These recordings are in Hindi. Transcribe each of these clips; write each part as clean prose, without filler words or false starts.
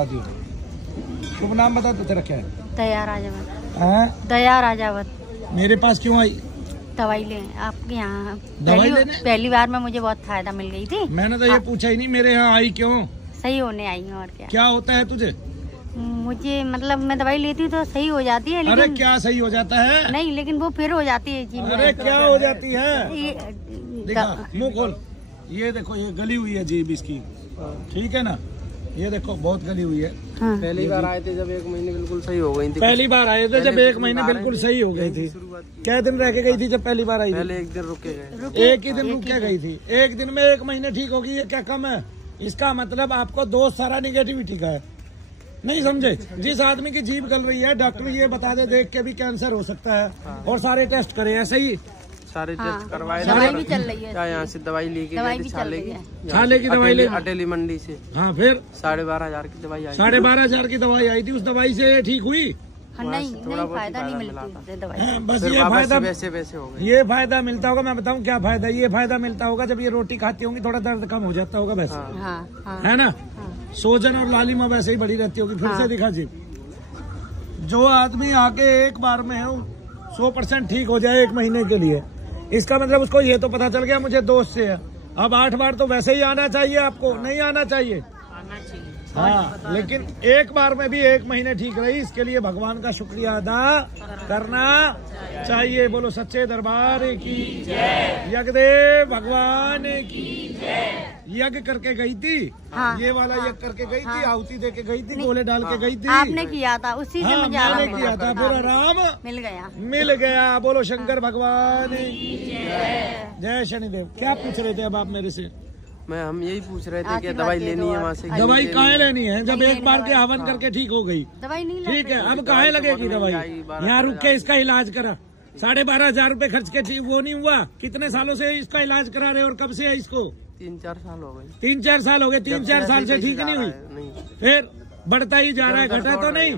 बता दियो। शुभ नाम बता तो तेरा क्या है? दया राजावत। दया राजावत। मेरे पास क्यों आई? दवाई ले आपके यहाँ। दवाई लेने? पहली बार में मुझे बहुत फायदा मिल गई थी। मैंने तो ये पूछा ही नहीं मेरे यहाँ आई क्यों? सही होने आई हूँ। और क्या होता है तुझे? मुझे मतलब मैं दवाई लेती हूँ तो सही हो जाती है, लेकिन अरे क्या सही हो जाता है? नहीं, लेकिन वो फिर हो जाती है जी। अरे क्या हो जाती है? देखा मुँह खोल। ये देखो ये गली हुई है जीभ इसकी, ठीक है ना? ये देखो बहुत गली हुई है। हाँ। पहली बार आए थे जब 1 महीने बिल्कुल सही हो गई थी। पहली बार आए थे जब 1 महीने बिल्कुल सही हो गई थी। क्या दिन रह के गई थी जब पहली बार आई? पहले 1 दिन रुक के गए। 1 ही दिन रुक के गई थी। 1 दिन में 1 महीने ठीक होगी, ये क्या कम है? इसका मतलब आपको दोष सारा निगेटिविटी का है, नहीं समझे? जिस आदमी की जीभ गल रही है डॉक्टर ये बता दे देख के भी कैंसर हो सकता है, और सारे टेस्ट करे ऐसे ही सारे टेस्ट करवाए। दवाई भी चल रही है। यहाँ से दवाई लेके गए छाले की दवाई ले अटेली मंडी से। हाँ फिर 12,500 की दवाई आई। 12,500 की दवाई आई थी। उस दवाई से ठीक हुई? नहीं, फायदा नहीं मिलती दवाई। बस ये फायदा वैसे हो गए। ये फायदा मिलता होगा। मैं बताऊँ क्या फायदा? ये फायदा मिलता होगा जब ये रोटी खाती होंगी थोड़ा दर्द कम हो जाता होगा वैसे, है ना? सोजन और लालिमा वैसे ही बढ़ी रहती होगी। फिर से दिखा जी, जो आदमी आके एक बार में 100% ठीक हो जाए 1 महीने के लिए, इसका मतलब उसको ये तो पता चल गया मुझे दोष से है। अब 8 बार तो वैसे ही आना चाहिए, आपको नहीं आना चाहिए। हाँ, लेकिन एक बार में भी 1 महीने ठीक रही, इसके लिए भगवान का शुक्रिया अदा करना चाहिए। बोलो सच्चे दरबार की जय। यज्ञदेव भगवान की जय। यज्ञ करके गई थी। हाँ, ये वाला यज्ञ करके गई थी, आहुति दे के गई थी, गोले डाल के गई थी। आपने किया था, उसी से मुझे मैंने किया था। फिर आराम मिल गया। बोलो शंकर भगवान की जय। जय शनिदेव। क्या पूछ रहे थे अब आप मेरे से? हम यही पूछ रहे थे कि दवाई लेनी है वहाँ से। दवाई काहे लेनी है जब एक बार के हवन करके ठीक हो गई? दवाई नहीं ठीक है, अब काहे लगेगी दवाई? यहाँ रुक के इसका इलाज करा, 12,500 रुपए खर्च के ठीक वो नहीं हुआ। कितने सालों से इसका इलाज करा रहे और कब से है इसको? 3-4 साल हो गए। 3-4 साल हो गए। 3-4 साल से ठीक नहीं हुई? फिर बढ़ता ही जा रहा है, घटा तो नहीं?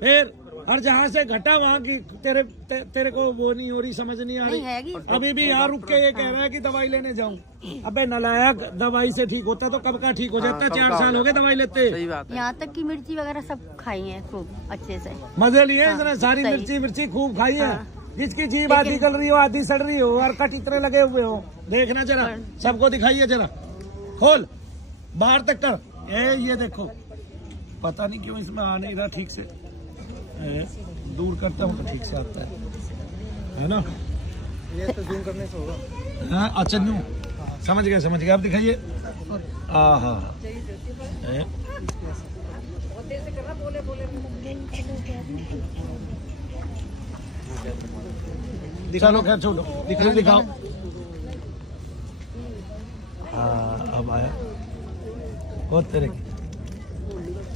फिर और जहाँ से घटा वहाँ की तेरे को वो नहीं हो रही, समझ नहीं आ रही। अभी भी यहाँ रुक के ये कह रहा है कि दवाई लेने जाऊँ। अबे नलायक, दवाई से ठीक होता तो कब का ठीक हो जाता? 4 साल हो गए दवाई लेते। यहाँ तक की मिर्ची वगैरह सब खाई है खूब अच्छे से, मजे लिए इसने। सारी मिर्ची खूब खाई है। जिसकी जीभ आधी गल रही हो, आधी सड़ रही हो, और कट इतने लगे हुए हो, देखना जरा, सबको दिखाइए जरा। खोल बाहर तक कर। ये देखो, पता नहीं क्यों इसमें आ नहीं रहा ठीक से। दूर करता हूँ तो ठीक से आता है ना? ये तो जूम करने से होगा। हाँ अच्छा, न्यू समझ गया। आप दिखाइए। चलो खैर छोड़ो, दिखाओ। हाँ अब आया बहुत तेरे की।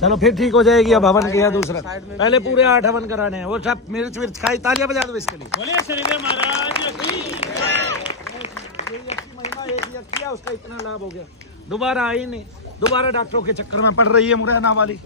चलो फिर ठीक हो जाएगी। अब हवन किया दूसरा, पहले पूरे 8 हवन कराने हैं। वो सब मिर्च विर्च खाई। तालियां बजा दो इसके लिए। बोलिए शनिदेव महाराज की महिमा। एक किया उसका इतना लाभ हो गया, दोबारा आई नहीं। दोबारा डॉक्टरों के चक्कर में पड़ रही है मुरैना वाली।